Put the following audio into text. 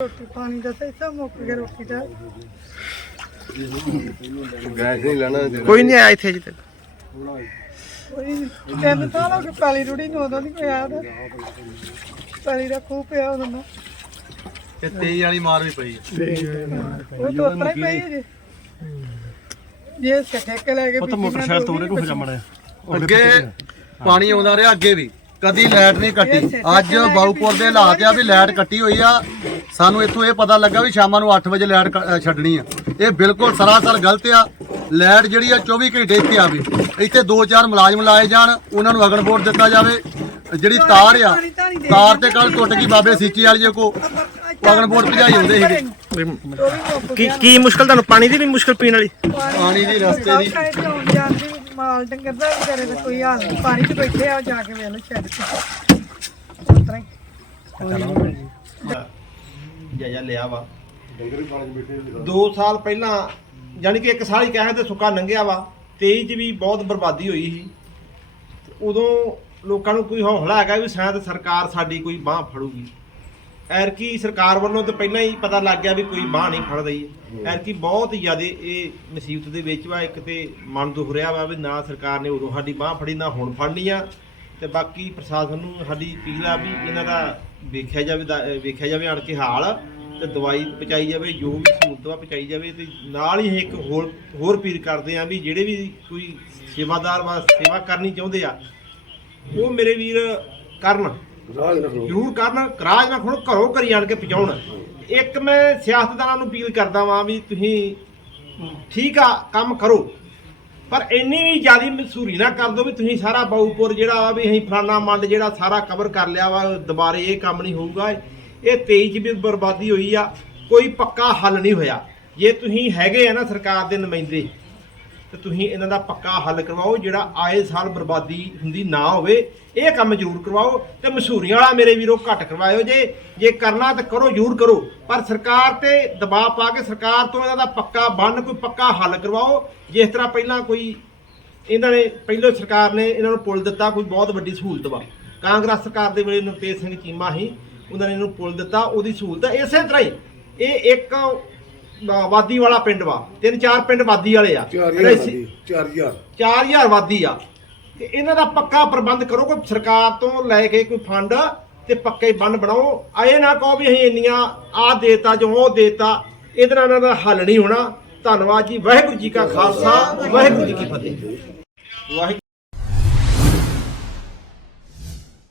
ਰੋਟੀ ਪਾਣੀ ਦਾ ਤਾਂ ਇੱਥੇ ਮੁੱਕ ਗਿਆ ਰੋਟੀ ਦਾ। ਗੈਸ ਨਹੀਂ ਲੈਣਾ ਕੋਈ ਨਹੀਂ ਆਇਆ ਇੱਥੇ ਅਜੇ ਤੱਕ। ਕੋਈ। ਤਿੰਨ ਸਾਲ ਹੋ ਗਏ ਪੈਲੀ ਰੁੜੀ ਨੂੰ ਉਦੋਂ ਨਹੀਂ ਕੋਈ ਆਇਆ ਤਾਂ ਪੈਲੀ ਦਾ ਖੂਹ ਪਿਆ ਉਦੋਂ ਦਾ ਤੇ ਤੇਜ਼ ਵਾਲੀ ਮਾਰ ਵੀ ਪਈ ਉਹ ਤੋਂ ਉਤਰਾ ਹੀ ਪਈ ਜੇ। ਜੇ ਠੇਕੇ ਲੈ ਕੇ ਮੋਟਰਸਾਈਕਲ ਤੋੜੇ ਨੂੰ ਮੜਿਆ ਅੱਗੇ ਪਾਣੀ ਆਉਂਦਾ ਰਿਹਾ ਅੱਗੇ ਵੀ। ਕਦੀ ਲਾਈਟ ਨਹੀਂ ਕੱਟੀ। ਅੱਜ ਬਾਉਪੁਰ ਦੇ ਹਾਲਾਤ ਆ ਵੀ ਲਾਈਟ ਕੱਟੀ ਹੋਈ ਆ। ਸਾਨੂੰ ਇੱਥੋਂ ਇਹ ਪਤਾ ਲੱਗਾ ਵੀ ਸ਼ਾਮਾਂ ਨੂੰ 8 ਵਜੇ ਲਾਈਟ ਛੱਡਣੀ ਆ। ਇਹ ਬਿਲਕੁਲ ਸਰਾਸਰ ਗਲਤ ਆ। ਲਾਈਟ ਜਿਹੜੀ ਆ 24 ਘੰਟੇ ਇੱਥੇ ਆਵੇ। ਇੱਥੇ ਦੋ ਚਾਰ ਮੁਲਾਜ਼ਮ ਲਾਏ ਜਾਣ ਉਹਨਾਂ ਨੂੰ ਅਗਨ ਬੋਰਡ ਦਿੱਤਾ ਜਾਵੇ। ਜਿਹੜੀ ਤਾਰ ਆ ਤਾਰ ਤੇ ਕੱਲ ਟੁੱਟ ਗਈ ਬਾਬੇ ਸੀਚੀ ਵਾਲੀ ਜੇ ਕੋ। ਅਗਨ ਬੋਰਡ ਭਜਾਈ ਹੁੰਦੇ ਸੀਗੇ। ਕੀ ਕੀ ਮੁਸ਼ਕਲ ਤੁਹਾਨੂੰ? ਪਾਣੀ ਦੀ ਵੀ ਮੁਸ਼ਕਲ ਪੀਣ ਵਾਲੀ? ਪਾਣੀ ਦੀ ਰਸਤੇ ਦੀ ਮਾਲ ਡੰਗਰ ਦਾ ਵਿਚਾਰੇ ਦਾ ਕੋਈ ਹਾਲ ਨਹੀਂ। ਪਾਣੀ 'ਚ ਬੈਠੇ ਆ ਜਾ ਕੇ ਵੇਖ ਲਓ ਛੱਡ ਕੇ ਉਤਰਾ ਹੀ। ਜਾਇਜ਼ਾ ਲਿਆ ਵਾ। 2 ਸਾਲ ਪਹਿਲਾਂ ਯਾਨੀ ਕਿ ਇੱਕ ਸਾਲ ਹੀ ਕਹਿਆ ਤੇ ਸੁੱਕਾ ਲੰਘਿਆ ਵਾ। 23 ਚ ਵੀ ਬਹੁਤ ਬਰਬਾਦੀ ਹੋਈ ਸੀ। ਉਦੋਂ ਲੋਕਾਂ ਨੂੰ ਕੋਈ ਹੌਸਲਾ ਹੈਗਾ ਵੀ ਸ਼ਾਇਦ ਸਰਕਾਰ ਸਾਡੀ ਕੋਈ ਬਾਹ ਫੜੂਗੀ। ਐਰਕੀ ਸਰਕਾਰ ਵੱਲੋਂ ਤੇ ਪਹਿਲਾਂ ਹੀ ਪਤਾ ਲੱਗ ਗਿਆ ਵੀ ਕੋਈ ਬਾਹ ਨਹੀਂ ਫੜ ਰਹੀ। ਹੈ ਐਰਕੀ ਬਹੁਤ ਜ਼ਿਆਦਾ ਇਹ ਮੁਸੀਬਤ ਦੇ ਵਿੱਚ ਵਾ, ਇੱਕ ਤੇ ਮਨ ਦੁਖ ਰਿਹਾ ਵਾ ਵੀ ਨਾ ਸਰਕਾਰ ਨੇ ਉਦੋਂ ਸਾਡੀ ਬਾਹ ਫੜੀ, ਨਾ ਹੁਣ ਫੜਨੀ ਆ ਤੇ ਬਾਕੀ ਪ੍ਰਸ਼ਾਸਨ ਨੂੰ ਸਾਡੀ ਅਪੀਲ ਆ ਵੀ ਇਹਨਾਂ ਦਾ ਵੇਖਿਆ ਜਾਵੇ, ਦਾ- ਵੇਖਿਆ ਜਾਵੇ ਆਣ ਕੇ ਹਾਲ ਤੇ ਦਵਾਈ ਪਹੁੰਚਾਈ ਜਾਵੇ, ਜੋ ਵੀ ਸਹੂਲਤ ਵਾ ਪਹੁੰਚਾਈ ਜਾਵੇ ਤੇ ਨਾਲ ਹੀ ਇੱਕ ਹੋਰ ਹੋਰ ਅਪੀਲ ਕਰਦੇ ਆ ਵੀ ਜਿਹੜੇ ਵੀ ਕੋਈ ਸੇਵਾਦਾਰ ਵਾ, ਸੇਵਾ ਕਰਨੀ ਚਾਹੁੰਦੇ ਆ, ਉਹ ਮੇਰੇ ਵੀਰ ਕਰਨ। ਜ਼ਰੂਰ ਕਰਨ ਕਰਾਜ ਨਾ ਖੁਣ ਘਰੋਂ ਘਰੀ ਆਣ ਕੇ ਪਹੁੰਚਾਉਣ ਇੱਕ ਮੈਂ ਸਿਆਸਤਦਾਨਾਂ ਨੂੰ ਅਪੀਲ ਕਰਦਾ ਵਾਂ ਵੀ ਤੁਸੀਂ ਠੀਕ ਆ, ਕੰਮ ਕਰੋ। ਪਰ ਇੰਨੀ ਵੀ ਜਿਆਦੀ ਮਸੂਰੀ ਨਾ ਕਰ ਦੋ ਵੀ ਤੁਸੀਂ ਸਾਰਾ ਬਾਊਪੁਰ ਜਿਹੜਾ ਵਾ ਵੀ ਅਸੀਂ ਫਲਾਣਾ ਮੰਡ ਜਿਹੜਾ ਸਾਰਾ ਕਵਰ ਕਰ ਲਿਆ ਵਾ, ਦੁਬਾਰੇ ਇਹ ਕੰਮ ਨਹੀਂ ਹੋਊਗਾ। ਇਹ 23 ਚ ਵੀ ਬਰਬਾਦੀ ਹੋਈ ਆ, ਕੋਈ ਪੱਕਾ ਹੱਲ ਨਹੀਂ ਹੋਇਆ। ਜੇ ਤੁਸੀਂ ਹੈਗੇ ਆ ਨਾ ਸਰਕਾਰ ਦੇ ਨੁਮਾਇੰਦੇ ਤੇ ਤੁਸੀਂ ਇਹਨਾਂ ਦਾ ਪੱਕਾ ਹੱਲ ਕਰਵਾਓ, ਜਿਹੜਾ ਆਏ ਸਾਲ ਬਰਬਾਦੀ ਹੁੰਦੀ ਨਾ ਹੋਵੇ, ਇਹ ਕੰਮ ਜ਼ਰੂਰ ਕਰਵਾਓ ਤੇ ਮਸ਼ਹੂਰੀਆਂ ਵਾਲਾ ਮੇਰੇ ਵੀਰੋ ਘੱਟ ਕਰਵਾਇਓ ਜੇ। ਜੇ ਕਰਨਾ ਤਾਂ ਕਰੋ, ਜ਼ਰੂਰ ਕਰੋ। ਪਰ ਸਰਕਾਰ ਤੇ ਦਬਾਅ ਪਾ ਕੇ ਸਰਕਾਰ ਤੋਂ ਇਹਨਾਂ ਦਾ ਪੱਕਾ ਬੰਨ, ਕੋਈ ਪੱਕਾ ਹੱਲ ਕਰਵਾਓ। ਜਿਸ ਤਰ੍ਹਾਂ ਪਹਿਲਾਂ ਕੋਈ ਇਹਨਾਂ ਨੇ, ਪਹਿਲਾਂ ਸਰਕਾਰ ਨੇ ਇਹਨਾਂ ਨੂੰ ਪੁੱਲ ਦਿੱਤਾ, ਕੋਈ ਬਹੁਤ ਵੱਡੀ ਸਹੂਲਤ ਵਾ। ਕਾਂਗਰਸ ਸਰਕਾਰ ਦੇ ਵੇਲੇ ਨਵਤੇਜ ਸਿੰਘ ਚੀਮਾ ਹੀ ਉਹਨਾਂ ਨੇ ਇਹਨੂੰ ਪੁੱਲ ਦਿੱਤਾ, ਉਹਦੀ ਸਹੂਲਤ ਇਸੇ ਤਰ੍ਹਾਂ ਹੀ। ਇਹ ਇੱਕ ਵਾਦੀ ਵਾਲਾ ਪਿੰਡ ਵਾ। ਤਿੰਨ ਚਾਰ ਪਿੰਡ ਵਾਦੀ ਵਾਲੇ ਆ। 4000 4000 ਵਾਦੀ ਆ। ਤੇ ਇਹਨਾਂ ਦਾ ਪੱਕਾ ਪ੍ਰਬੰਧ ਕਰੋ ਕੋਈ ਸਰਕਾਰ ਤੋਂ ਲੈ ਕੇ ਕੋਈ ਫੰਡ ਤੇ ਪੱਕੇ ਬੰਨ ਬਣਾਓ। ਆਏ ਨਾ ਕਹੋ ਵੀ ਅਸੀਂ ਇੰਨੀਆਂ ਆ ਦੇਤਾ ਜੋ ਉਹ ਦੇਤਾ ਇਹਦੇ ਨਾਲ ਇਹਨਾਂ ਦਾ ਹੱਲ ਨਹੀਂ ਹੋਣਾ। ਧੰਨਵਾਦ ਜੀ। ਵਾਹਿਗੁਰੂ ਜੀ ਕਾ ਖਾਲਸਾ ਵਾਹਿਗੁਰੂ ਜੀ ਕੀ ਫਤਿਹ। ਵਾਹਿਗੁਰੂ